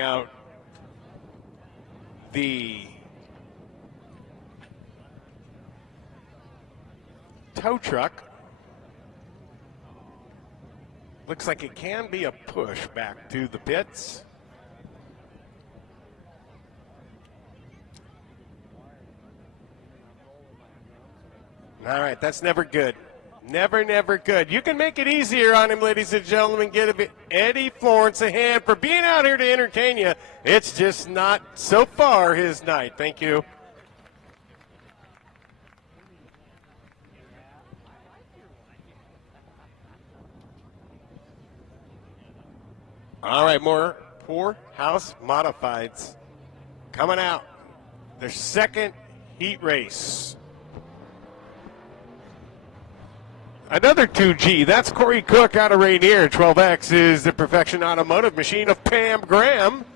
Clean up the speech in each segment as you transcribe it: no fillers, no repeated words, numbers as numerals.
out the tow truck. Looks like it can be a push back to the pits. All right, that's never good. Never good. You can make it easier on him, ladies and gentlemen. Give Eddie Florence a hand for being out here to entertain you. It's just not so far his night. Thank you. All right, more Poorhouse Modifieds coming out. Their second heat race. Another 2G, that's Corey Cook out of Rainier. 12X is the Perfection Automotive Machine of Pam Graham.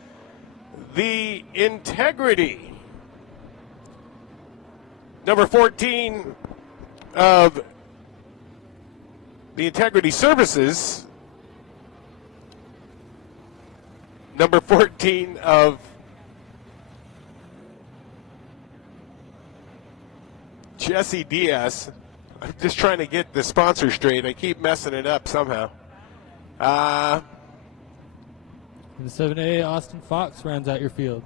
The Integrity. Number 14 of the Integrity Services. Number 14 of Jesse Diaz. I'm just trying to get the sponsor straight. I keep messing it up somehow. The 7A, Austin Fox rounds out your field.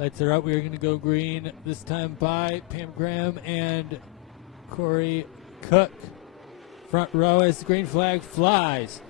Lights are up. We are going to go green this time by Pam Graham and Corey Cook. Front row as the green flag flies.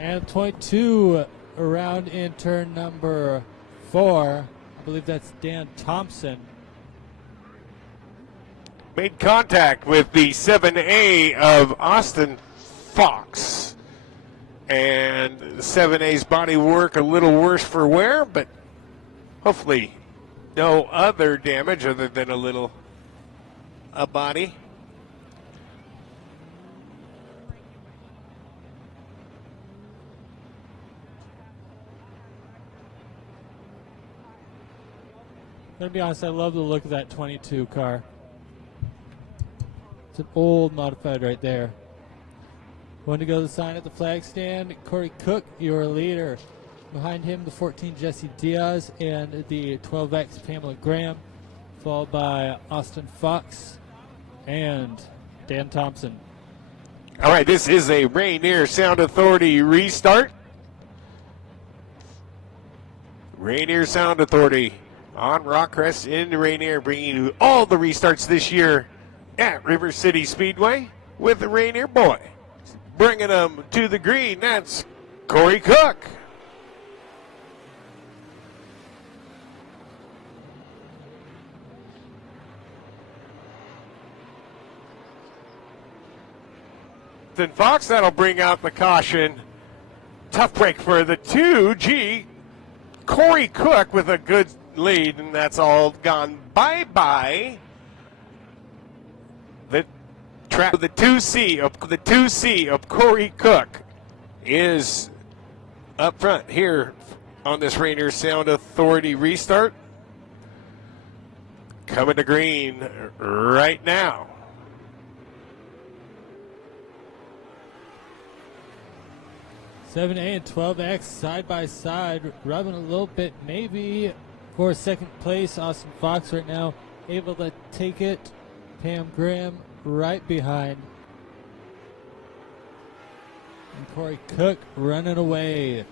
And 22 around in turn number 4. I believe that's Dan Thompson. Made contact with the 7A of Austin Fox. And the 7A's body work a little worse for wear, but hopefully no other damage other than a little body. I'm going to be honest, I love the look of that 22 car. It's an old modified right there. One to go to the sign at the flag stand. Corey Cook, your leader. Behind him, the 14 Jesse Diaz and the 12X Pamela Graham, followed by Austin Fox and Dan Thompson. All right, this is a Rainier Sound Authority restart. Rainier Sound Authority on Rockcrest in Rainier, bringing you all the restarts this year at River City Speedway with the Rainier boy. Bringing them to the green, that's Corey Cook. Then Fox, that'll bring out the caution. Tough break for the 2G. Corey Cook with a good lead, and that's all gone bye-bye. The 2C of Corey Cook is up front here on this Rainier Sound Authority restart. Coming to green right now. Seven A and 12X side by side, rubbing a little bit maybe for second place. Austin Fox right now able to take it. Pam Graham right behind. And Corey Cook running away.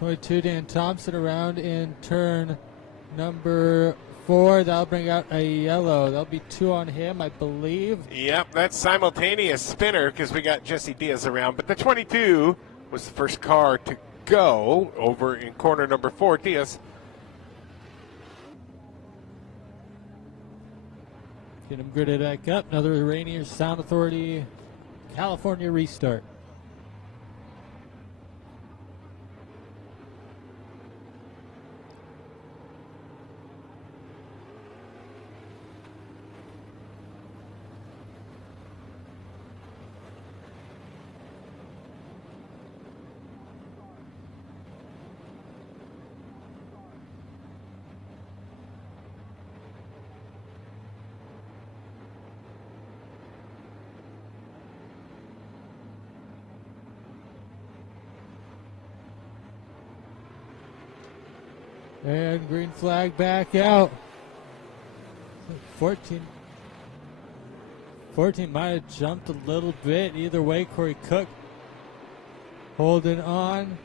22, Dan Thompson around in turn number 4. That'll bring out a yellow. That'll be 2 on him, I believe. Yep, that's simultaneous spinner because we got Jesse Diaz around. But the 22 was the first car to go over in corner number 4. Diaz. Get him gridded back up. Another Rainier Sound Authority California restart. And green flag back out. 14 might have jumped a little bit. Either way, Corey Cook holding on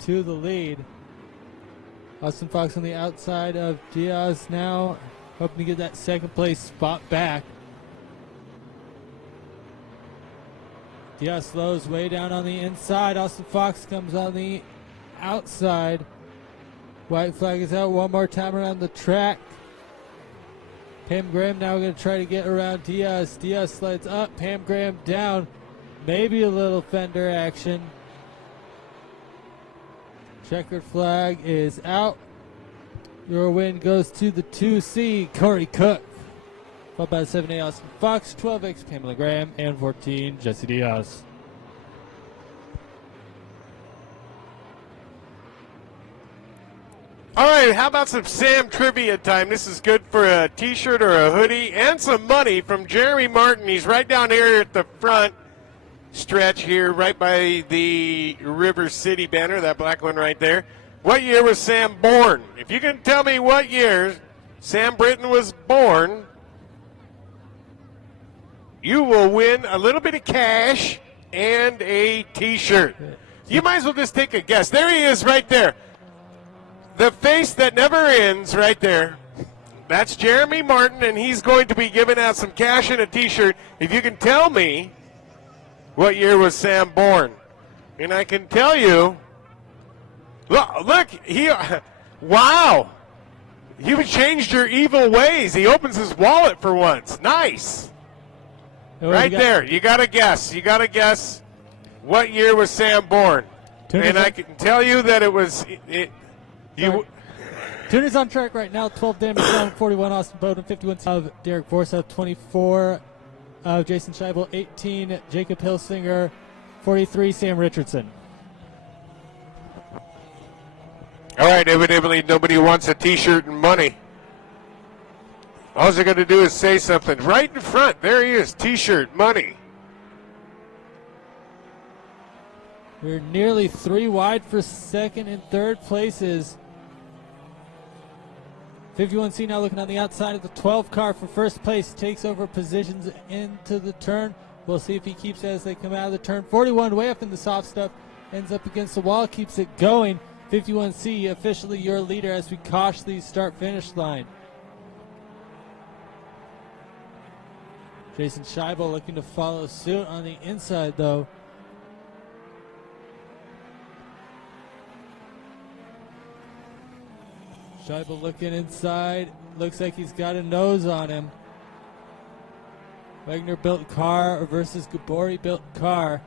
to the lead. Austin Fox on the outside of Diaz now, hoping to get that second place spot back. Diaz slows way down on the inside. Austin Fox comes on the outside. White flag is out one more time around the track. Pam Graham now going to try to get around Diaz. Diaz slides up, Pam Graham down. Maybe a little fender action. Checkered flag is out. Your win goes to the 2C, Corey Cook. Followed by the 7A, Austin Fox, 12X, Pamela Graham, and 14, Jesse Diaz. All right, how about some Sam trivia time? This is good for a T-shirt or a hoodie and some money from Jeremy Martin. He's right down here at the front stretch here, right by the River City banner, that black one right there. What year was Sam born? If you can tell me what year Sam Brittain was born, you will win a little bit of cash and a T-shirt. You might as well just take a guess. There he is right there. The face that never ends right there. That's Jeremy Martin, and he's going to be giving out some cash and a T-shirt. If you can tell me what year was Sam born. And I can tell you, look, wow. You've changed your evil ways. He opens his wallet for once. Nice. Right there. You got to guess. You got to guess what year was Sam born. And I can tell you that it was... Tuner's on track right now. 12 damage down, 41 Austin Bowden, 51 of Derek Forsyth, 24 of Jason Scheibel, 18 Jacob Hilsinger, 43 Sam Richardson. All right, evidently nobody wants a T-shirt and money. All they're going to do is say something right in front. There he is, T-shirt, money. We're nearly 3 wide for second and third places. 51C now looking on the outside of the 12 car for first place. Takes over positions into the turn. We'll see if he keeps it as they come out of the turn. 41 way up in the soft stuff. Ends up against the wall. Keeps it going. 51C officially your leader as we cautiously start finish line. Jason Scheibel looking to follow suit on the inside though. Scheibel looking inside. Looks like he's got a nose on him. Wagner built car versus Gabori built car.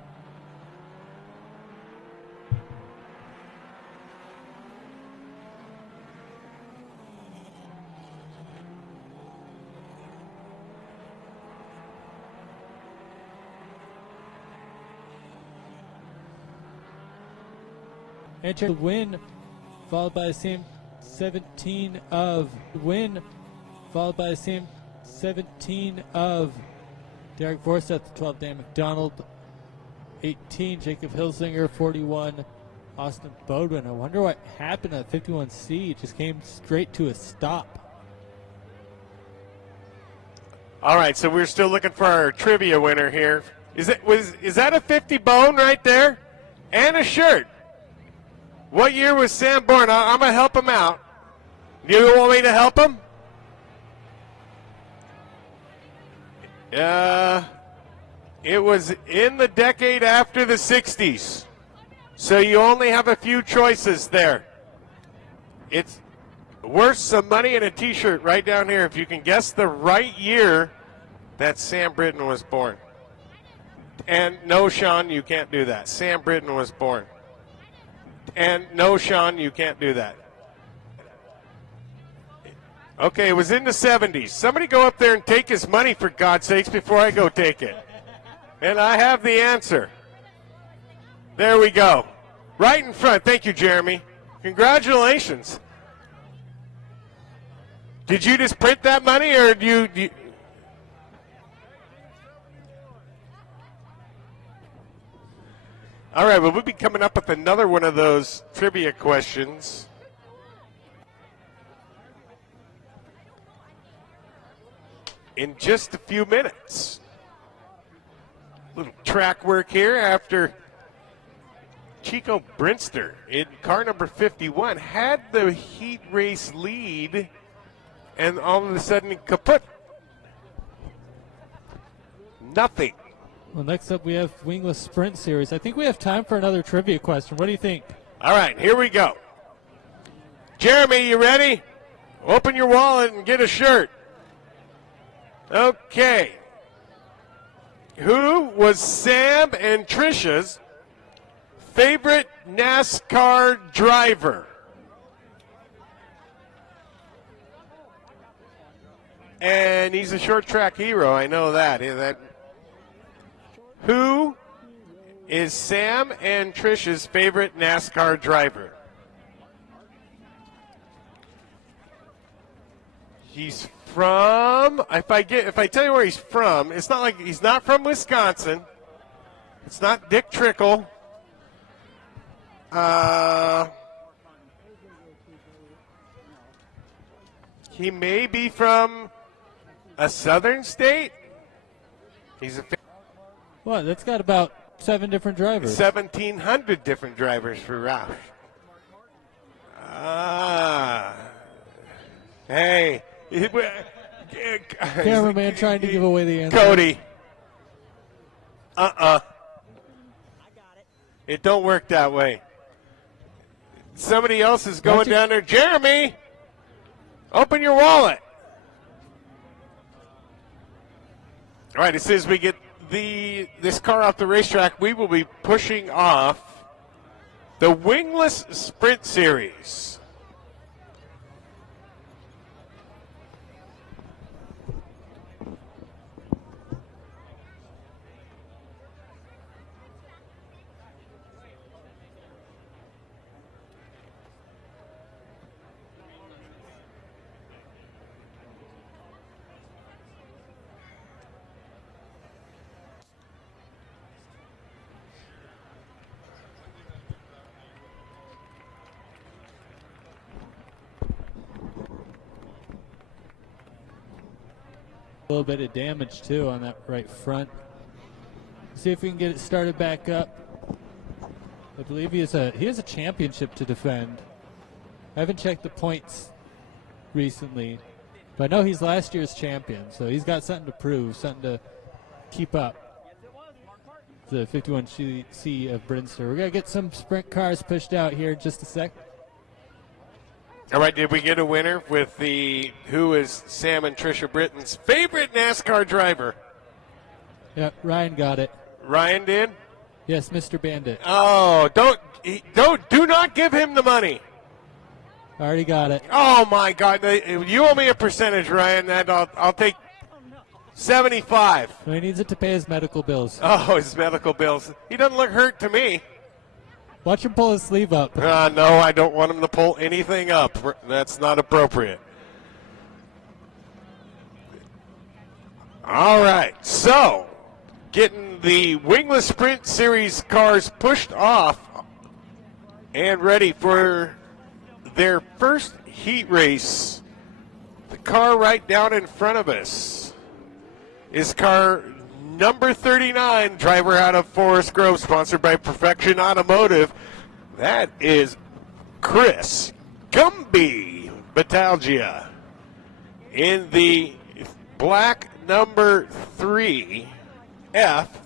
Enter the win, followed by the same 17 of win, followed by the same 17 of Derek Forsyth, 12 Dan McDonald, 18 Jacob Hilsinger, 41 Austin Bodwin. I wonder what happened at 51C. It just came straight to a stop. All right, so we're still looking for our trivia winner here. Is that a 50 bone right there? And a shirt. What year was Sam born? I'm going to help him out. You want me to help him? It was in the decade after the 60s. So you only have a few choices there. It's worth some money and a t-shirt right down here if you can guess the right year that Sam Brittain was born. And no, Sean, you can't do that. Sam Brittain was born. And no, Sean, you can't do that. Okay, it was in the 70s. Somebody go up there and take his money, for God's sakes, before I go take it. And I have the answer. There we go. Right in front. Thank you, Jeremy. Congratulations. Did you just print that money, or do you All right, well, we'll be coming up with another one of those trivia questions. In just a few minutes. Little track work here after Chico Brinster in car number 51 had the heat race lead, and all of a sudden kaput. Nothing. Well, next up we have Wingless Sprint Series. I think we have time for another trivia question. What do you think? All right, here we go. Jeremy, you ready? Open your wallet and get a shirt. Okay. Who was Sam and Trisha's favorite NASCAR driver? And he's a short track hero, I know that. Who is Sam and Trisha's favorite NASCAR driver? He's from, if I tell you where he's from, it's not like he's not from Wisconsin. It's not Dick Trickle. He may be from a southern state. He's a Well, that's got about 7 different drivers. 1,700 different drivers for Roush. Hey. Cameraman trying to give away the answer. Cody. It don't work that way. Somebody else is going down there. Jeremy, open your wallet. All right, as soon as we get this car off the racetrack, we will be pushing off the Wingless Sprint Series. A little bit of damage too on that right front. See if we can get it started back up. I believe he has a championship to defend. I haven't checked the points recently, but I know he's last year's champion, so he's got something to prove, something to keep up. The 51C of Brinster. We're gonna get some sprint cars pushed out here in just a sec. All right, did we get a winner with who is Sam and Trisha Brittain's favorite NASCAR driver? Yeah, Ryan got it. Ryan did? Yes, Mr. Bandit. Oh, do not give him the money. I already got it. Oh my God, you owe me a percentage, Ryan. That I'll take 75. He needs it to pay his medical bills. Oh, his medical bills. He doesn't look hurt to me. Watch him pull his sleeve up. No, I don't want him to pull anything up. That's not appropriate. All right, so getting the Wingless Sprint Series cars pushed off and ready for their first heat race. The car right down in front of us is car number 39, driver out of Forest Grove, sponsored by Perfection Automotive. That is Chris Gumby Batalgia. In the black number 3F,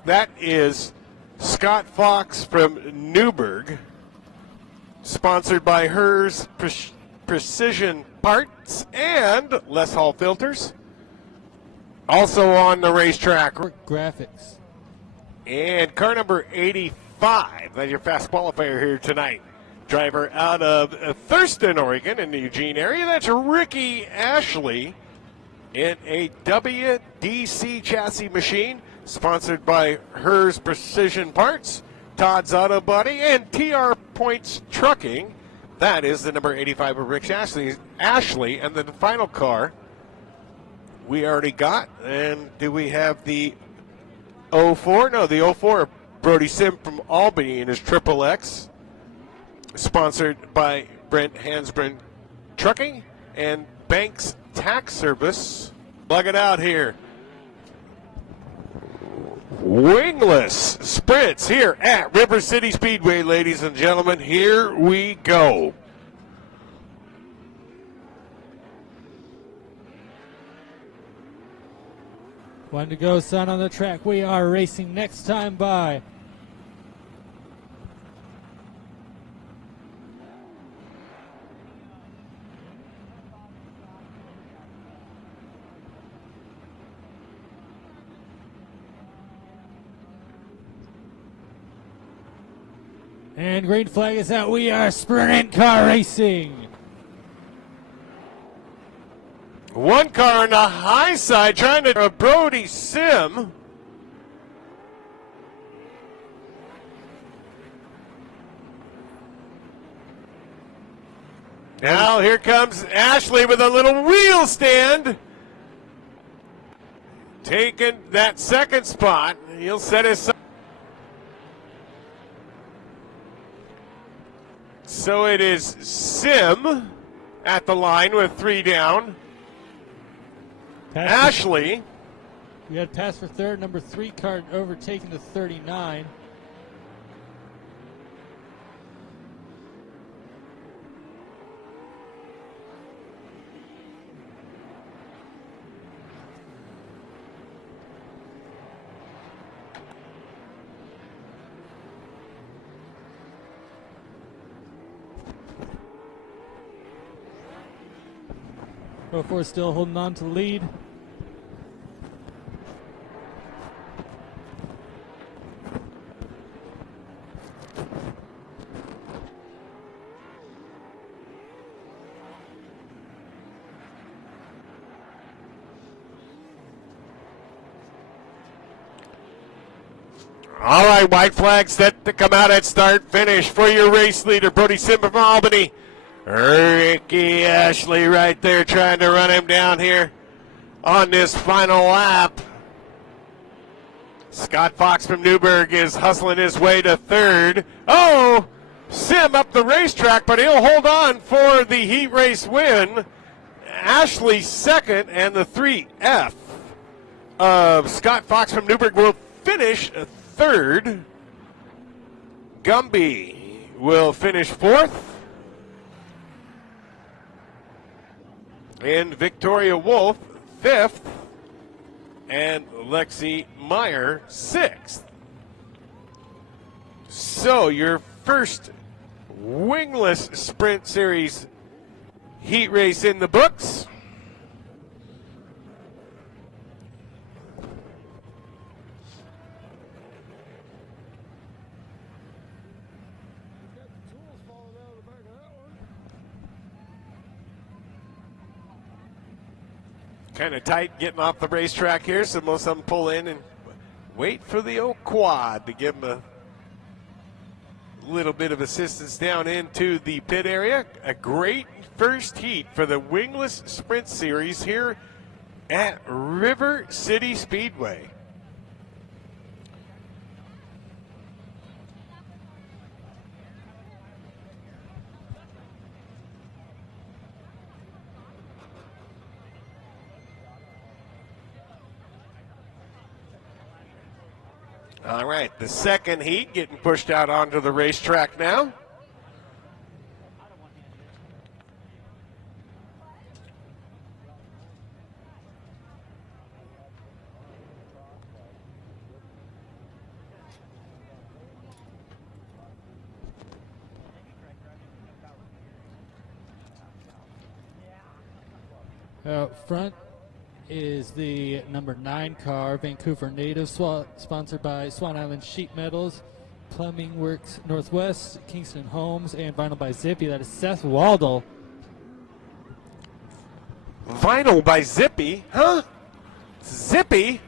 that is Scott Fox from Newburgh, sponsored by Hers Precision Parts and Les Hall Filters. Also on the racetrack, Graphics. And car number 85, that's your fast qualifier here tonight. Driver out of Thurston, Oregon, in the Eugene area. That's Ricky Ashley in a WDC chassis machine, sponsored by Hers Precision Parts, Todd's Auto Body, and TR Points Trucking. That is the number 85 of Rick Ashley. And then the final car we already got. And do we have the 04? No, the 04, Brody Sim from Albany in his Triple X, sponsored by Brent Hansbrand Trucking and Banks Tax Service. Plug it out here. Wingless sprints here at River City Speedway, ladies and gentlemen. Here we go. One to go, son, on the track. We are racing next time by. And green flag is out. We are sprint car racing. One car on the high side trying to Brody Sim. Now here comes Ashley with a little wheel stand. Taking that second spot. He'll set his. So it is Sim at the line with 3 down. Ashley. We had pass for third. Number 3 car overtaken to 39. Pro4 still holding on to the lead. All right, white flag set to come out at start finish for your race leader, Brody Sim from Albany. Ricky Ashley right there trying to run him down here on this final lap. Scott Fox from Newburgh is hustling his way to third. Oh, Sim up the racetrack, but he'll hold on for the heat race win. Ashley second, and the 3F of Scott Fox from Newburgh will finish third. Gumby will finish fourth. And Victoria Wolf, 5th, and Lexi Meyer, 6th. So your first Wingless Sprint Series heat race in the books. Kind of tight getting off the racetrack here, so most of them pull in and wait for the old quad to give them a little bit of assistance down into the pit area. A great first heat for the Wingless Sprint Series here at River City Speedway. All right, the second heat getting pushed out onto the racetrack now. Out front is the number 9 car, Vancouver native, sponsored by Swan Island Sheet Metals, Plumbing Works Northwest, Kingston Homes, and Vinyl by Zippy. That is Seth Waldle. Vinyl by Zippy? Huh? Zippy?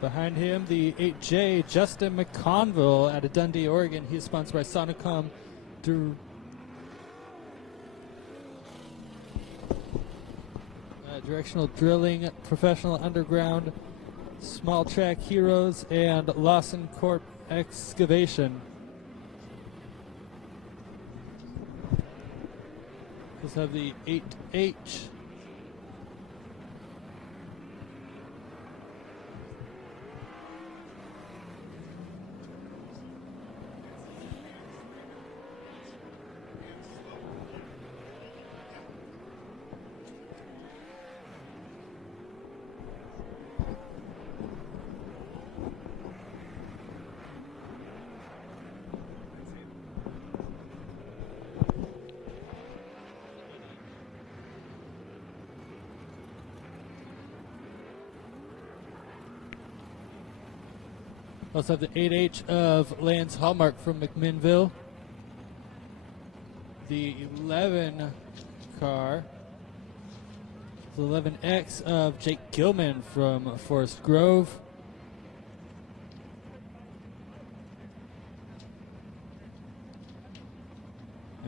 Behind him, the 8J, Justin McConville out of Dundee, Oregon. He is sponsored by Sonicom. Directional Drilling, Professional Underground, Small Track Heroes, and Lawson Corp Excavation. Let's have the 8H. Also have the 8H of Lance Hallmark from McMinnville. The 11 car. The 11X of Jake Gilman from Forest Grove.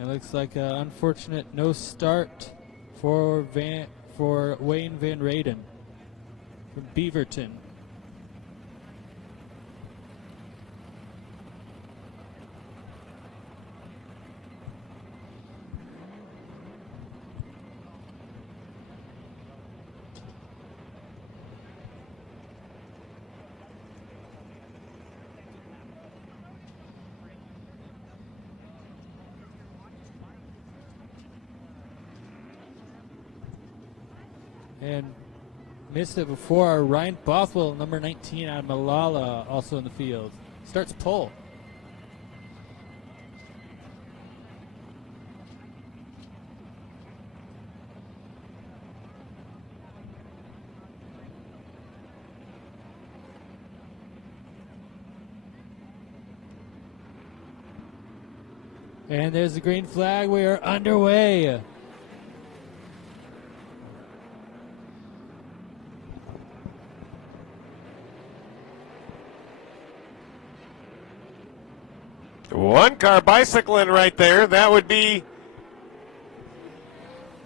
It looks like an unfortunate no start for Wayne Van Raden from Beaverton. And missed it before. Ryan Bothwell, number 19 out of Malala, also in the field. Starts pole. And there's the green flag. We are underway. One car bicycling right there. That would be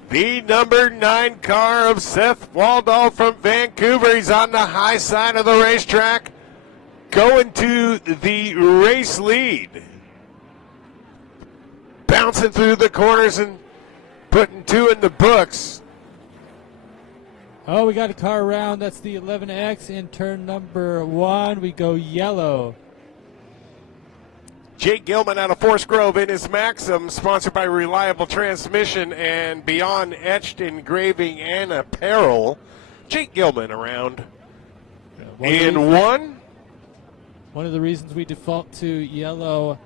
the number 9 car of Seth Waldall from Vancouver. He's on the high side of the racetrack, going to the race lead. Bouncing through the corners and putting 2 in the books. Oh, we got a car around. That's the 11X in turn number 1. We go yellow. Jake Gilman out of Forest Grove in his Maxim, sponsored by Reliable Transmission and Beyond Etched Engraving and Apparel. Jake Gilman around in 1. One of the reasons we default to yellow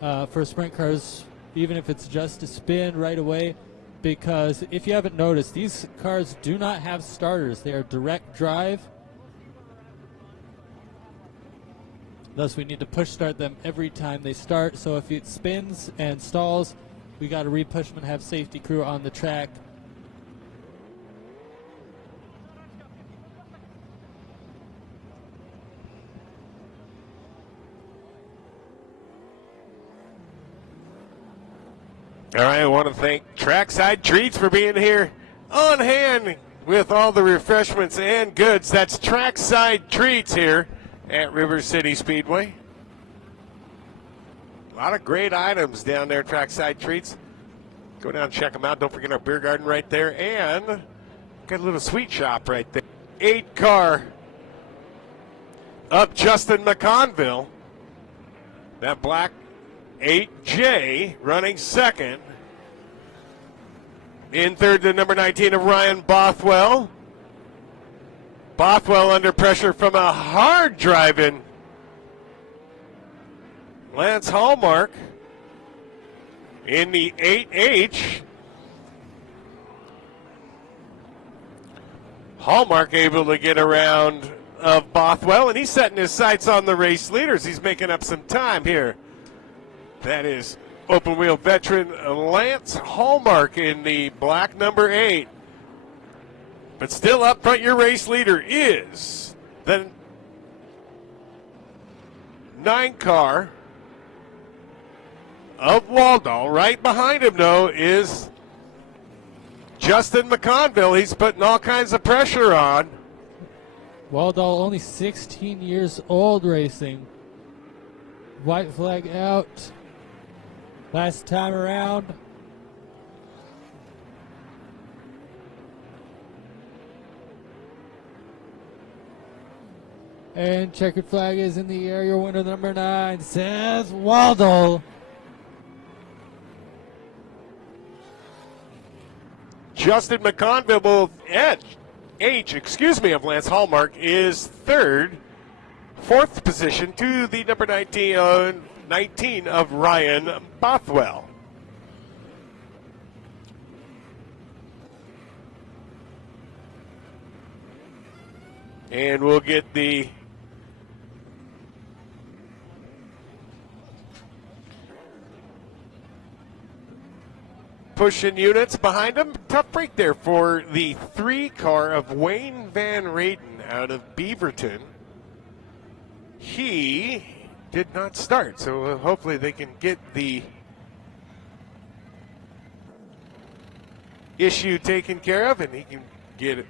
for sprint cars, even if it's just a spin right away, because if you haven't noticed, these cars do not have starters. They are direct drive. Thus, we need to push start them every time they start. So if it spins and stalls, we got to re-push them and have safety crew on the track. All right, I want to thank Trackside Treats for being here on hand with all the refreshments and goods. That's Trackside Treats here at River City Speedway. A lot of great items down there, Trackside Treats. Go down and check them out. Don't forget our beer garden right there. And got a little sweet shop right there. 8 car up Justin McConville. That black 8J running second. In third, the number 19 of Ryan Bothwell. Bothwell under pressure from a hard driving Lance Hallmark in the 8H. Hallmark able to get around of Bothwell, and he's setting his sights on the race leaders. He's making up some time here. That is open wheel veteran Lance Hallmark in the black number 8. But still up front, your race leader is the 9 car of Waldall. Right behind him, though, is Justin McConville. He's putting all kinds of pressure on. Waldall only 16 years old racing. White flag out. Last time around. And checkered flag is in the air. Your winner, number 9, says Waldall. Justin McConville will of Lance Hallmark is third. Fourth position to the number 19 of Ryan Bothwell. And we'll get the pushing units behind him. Tough break there for the 3 car of Wayne Van Raden out of Beaverton. He did not start, so hopefully they can get the issue taken care of and he can get it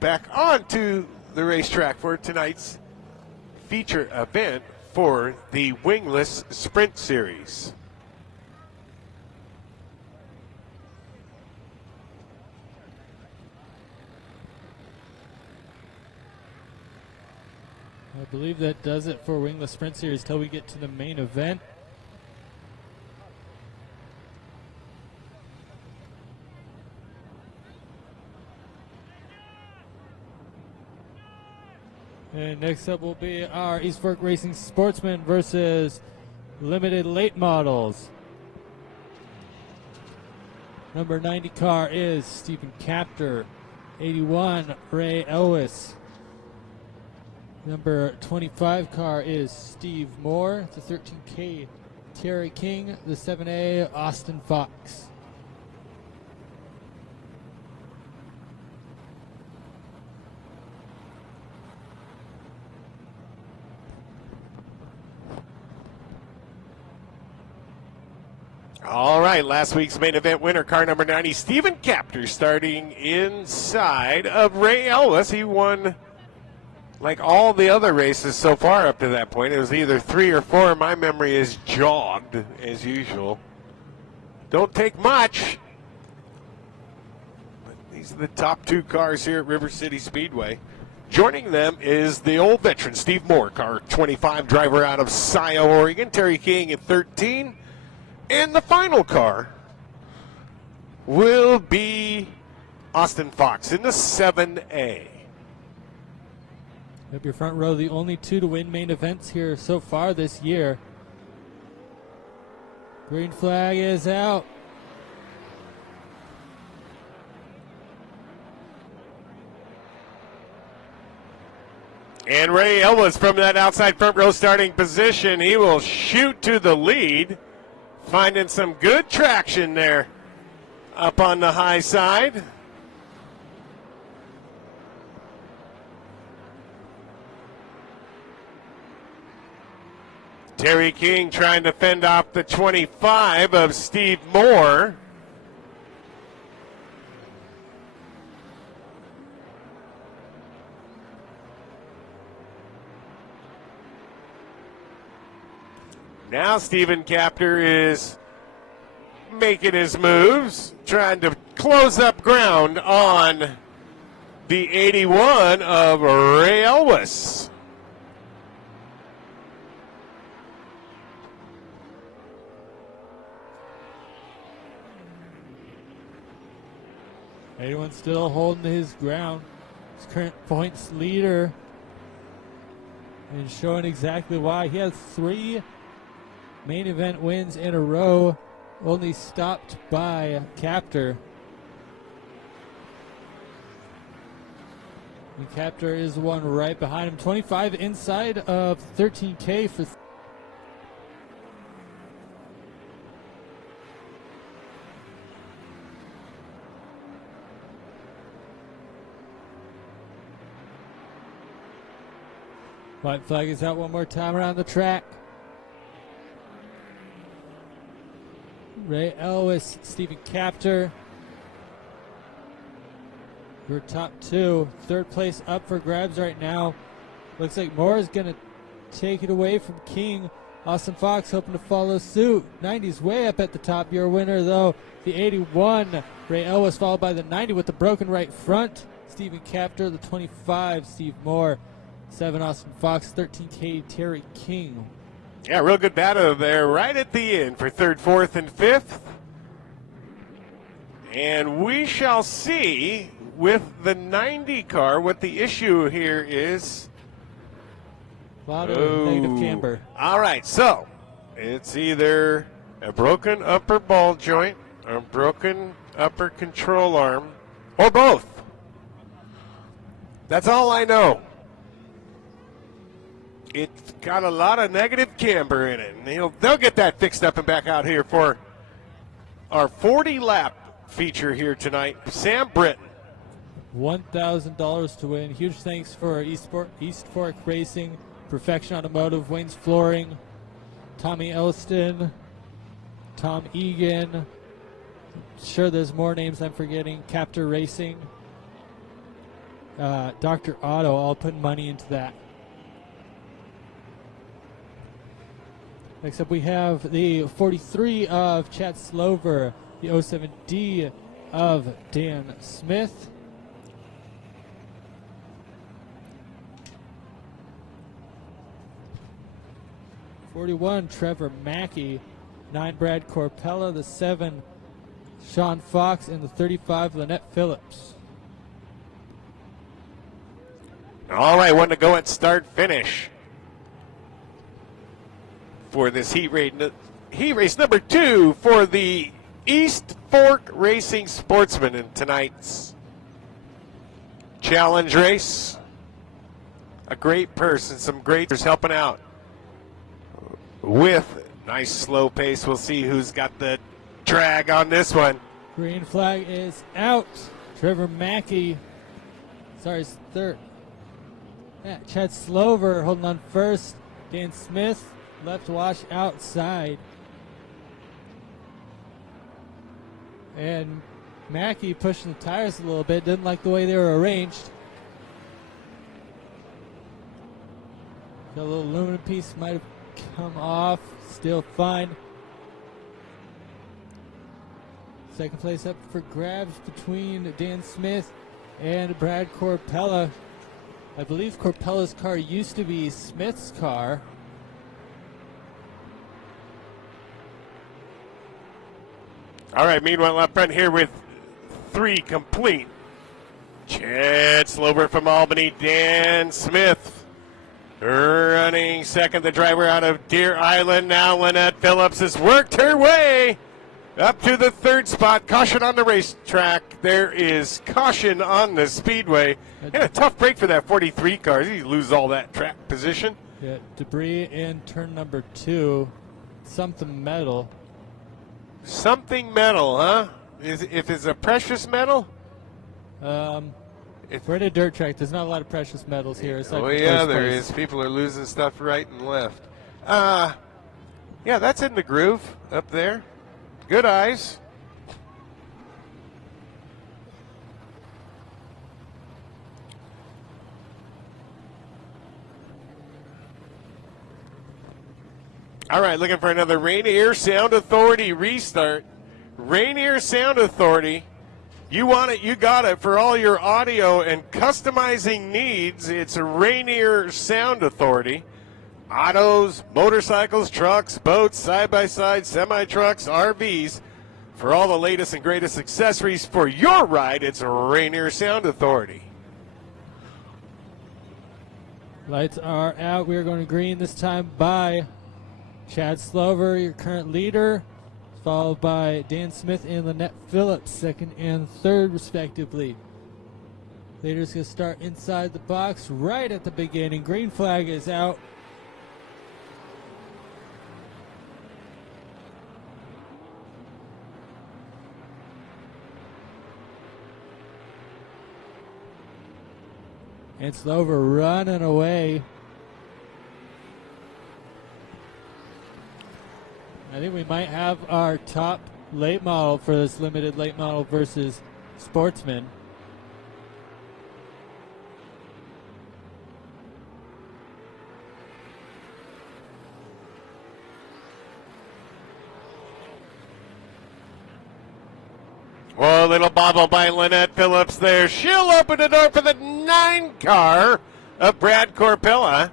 back onto the racetrack for tonight's feature event for the Wingless Sprint Series. I believe that does it for Wingless Sprint Series till we get to the main event. And next up will be our East Fork Racing Sportsman versus Limited Late Models. Number 90 car is Stephen Capter. 81, Ray Elwes. Number 25 car is Steve Moore. The 13K, Terry King. The 7A, Austin Fox. All right, last week's main event winner, car number 90, Stephen Capter, starting inside of Ray Elwes. He won like all the other races so far up to that point. It was either 3 or 4. My memory is jogged, as usual. Don't take much. But these are the top 2 cars here at River City Speedway. Joining them is the old veteran, Steve Moore, car 25, driver out of Scioto, Oregon. Terry King at 13. And the final car will be Austin Fox in the 7A. Up your front row, the only 2 to win main events here so far this year. Green flag is out. And Ray Elwes from that outside front row starting position. He will shoot to the lead, finding some good traction there up on the high side. Terry King trying to fend off the 25 of Steve Moore. Now Stephen Capter is making his moves, trying to close up ground on the 81 of Ray Elwes. Anyone's still holding his ground. His current points leader. And showing exactly why. He has 3 main event wins in a row, only stopped by Captor. And Captor is one right behind him. 25 inside of 13K for white flag is out one more time around the track. Ray Elwes, Stephen Captor. Your top two. Third place up for grabs right now. Looks like Moore is going to take it away from King. Austin Fox hoping to follow suit. 90's way up at the top. Your winner, though, the 81. Ray Elwes followed by the 90 with the broken right front. Stephen Captor, the 25. Steve Moore. 7 Austin Fox, 13K Terry King. Yeah, real good battle there right at the end for third, fourth, and fifth. And we shall see with the 90 car what the issue here is. A lot of negative camber. All right, so it's either a broken upper ball joint, a broken upper control arm, or both. That's all I know. It's got a lot of negative camber in it. And they'll get that fixed up and back out here for our 40-lap feature here tonight. Sam Brittain. $1,000 to win. Huge thanks for East Fork Racing, Perfection Automotive, Wayne's Flooring, Tommy Elston, Tom Egan. Sure, there's more names I'm forgetting. Captor Racing, Dr. Otto, all putting money into that. Next up, we have the 43 of Chad Slover, the 07D of Dan Smith. '41 Trevor Mackey, 9 Brad Corpella, the 7 Sean Fox, and the 35 Lynette Phillips. All right, one to go at start finish for this heat race number 2 for the East Fork Racing Sportsman in tonight's challenge race. A great purse and some great helping out with nice slow pace. We'll see who's got the drag on this one. Green flag is out. Trevor Mackey, sorry, is third. Yeah, Chad Slover holding on first. Dan Smith, left wash outside. And Mackey pushing the tires a little bit. Didn't like the way they were arranged. Got a little aluminum piece might have come off. Still fine. Second place up for grabs between Dan Smith and Brad Corpella. I believe Corpella's car used to be Smith's car. All right, meanwhile up front here with 3 complete. Chad Slover from Albany, Dan Smith running second. The driver out of Deer Island. Now Lynette Phillips has worked her way up to the 3rd spot. Caution on the racetrack. There is caution on the speedway. And a tough break for that 43 car. He loses all that track position. Yeah, debris in turn number 2. Something metal. Something metal, huh? If it's a precious metal? We're at a dirt track. There's not a lot of precious metals here. Oh, yeah, there is. People are losing stuff right and left. Yeah, that's in the groove up there. Good eyes. All right, looking for another Rainier Sound Authority restart. Rainier Sound Authority. You want it, you got it. For all your audio and customizing needs, it's Rainier Sound Authority. Autos, motorcycles, trucks, boats, side-by-side, semi-trucks, RVs. For all the latest and greatest accessories for your ride, it's Rainier Sound Authority. Lights are out. We are going to green this time by Chad Slover, your current leader, followed by Dan Smith and Lynette Phillips, second and third, respectively. Leaders going to start inside the box right at the beginning. Green flag is out. And Slover running away. I think we might have our top late model for this limited late model versus Sportsman. Well, a little bobble by Lynette Phillips there. She'll open the door for the 9 car of Brad Corpella.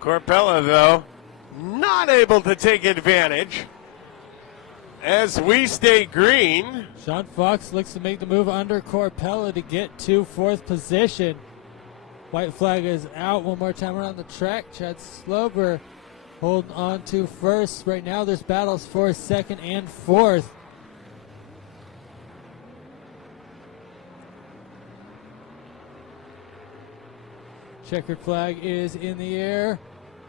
Corpella, though, not able to take advantage as we stay green. Sean Fox looks to make the move under Corpella to get to 4th position. White flag is out. One more time around the track. Chad Slover holding on to 1st. Right now there's battles for 2nd and 4th. Checkered flag is in the air.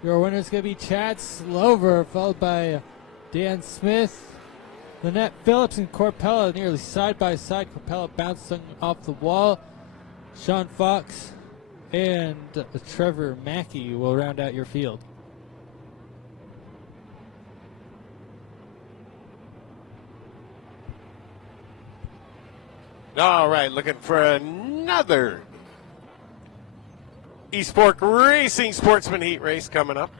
Your winner is going to be Chad Slover, followed by Dan Smith, Lynette Phillips, and Corpella nearly side by side. Corpella bouncing off the wall. Sean Fox and Trevor Mackey will round out your field. All right, looking for another Eastport Racing Sportsman Heat race coming up.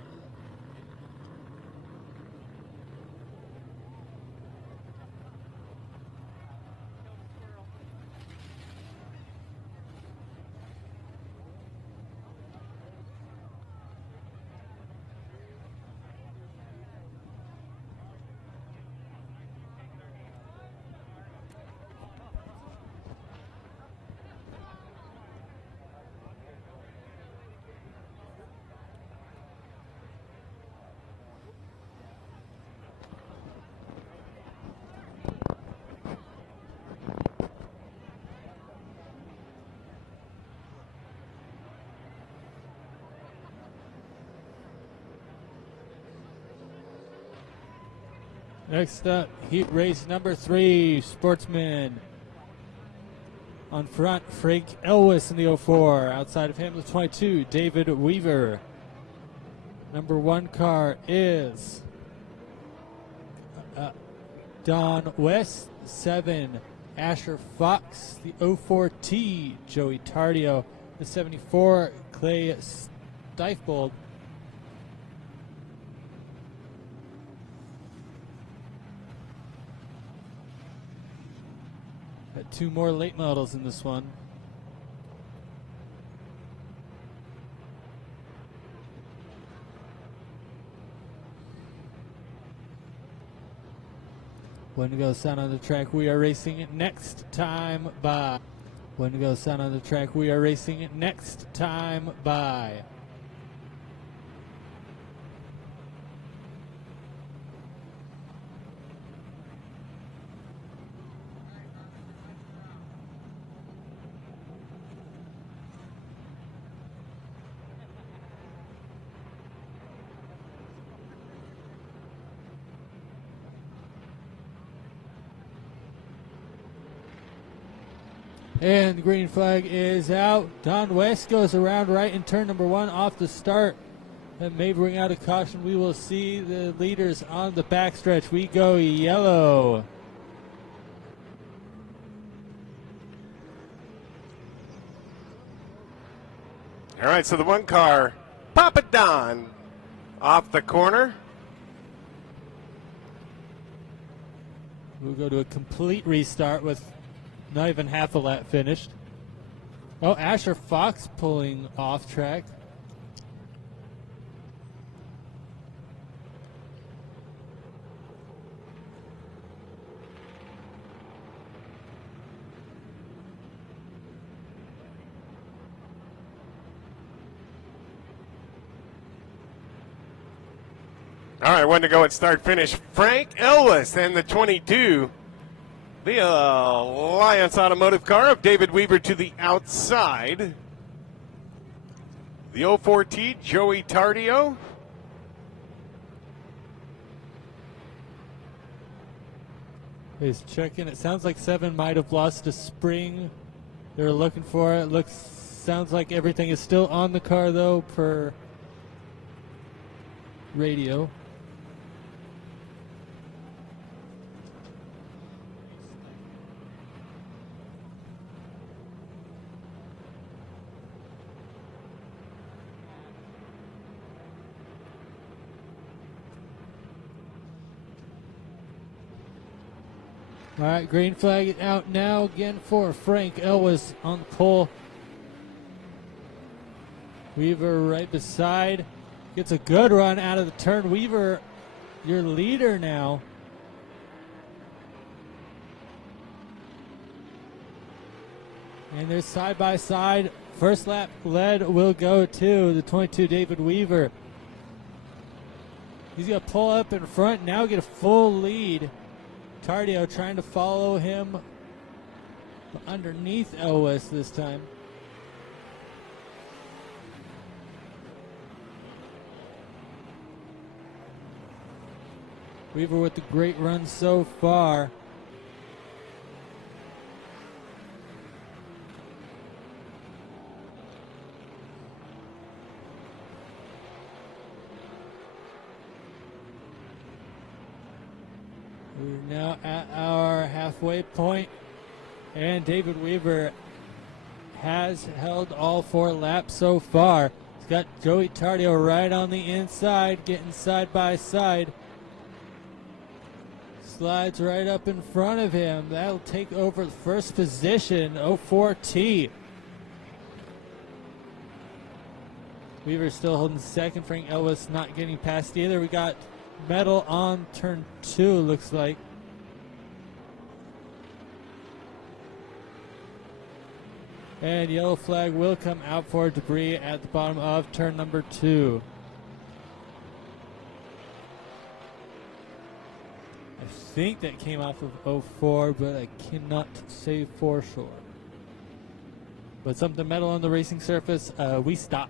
Next up, heat race number 3, Sportsman. On front, Frank Elwes in the 04. Outside of him, the 22, David Weaver. Number 1 car is Don West. 7, Asher Fox. The 04T, Joey Tardio. The 74, Clay Steifbold. Got 2 more late models in this one. When to go sound on the track, we are racing next time by. When to go sound on the track, we are racing next time by. And the green flag is out. Don West goes around right in turn number 1 off the start. That may bring out a caution. We will see the leaders on the backstretch. We go yellow. All right, so the 1 car, Papa Don, off the corner. We'll go to a complete restart with not even half a lap finished. Oh, Asher Fox pulling off track. All right, one to go at start finish. Frank Ellis and the 22. The Alliance Automotive car of David Weaver to the outside. The 04T, Joey Tardio. He's checking. It sounds like 7 might have lost a spring. They're looking for it. Sounds like everything is still on the car though, per radio. All right, green flag out now again for Frank Ellis on the pole. Weaver right beside. Gets a good run out of the turn. Weaver, your leader now. And they're side by side. First lap lead will go to the 22 David Weaver. He's going to pull up in front, now get a full lead. Tardio trying to follow him underneath Elwes this time. Weaver with the great run so far. We're now at our halfway point, and David Weaver has held all 4 laps so far. He's got Joey Tardio right on the inside, getting side by side. Slides right up in front of him. That'll take over the first position, 04T. Weaver still holding second. Frank Ellis not getting past either. We got metal on turn 2, looks like. And yellow flag will come out for debris at the bottom of turn number 2. I think that came off of 04, but I cannot say for sure. But something metal on the racing surface, we stop.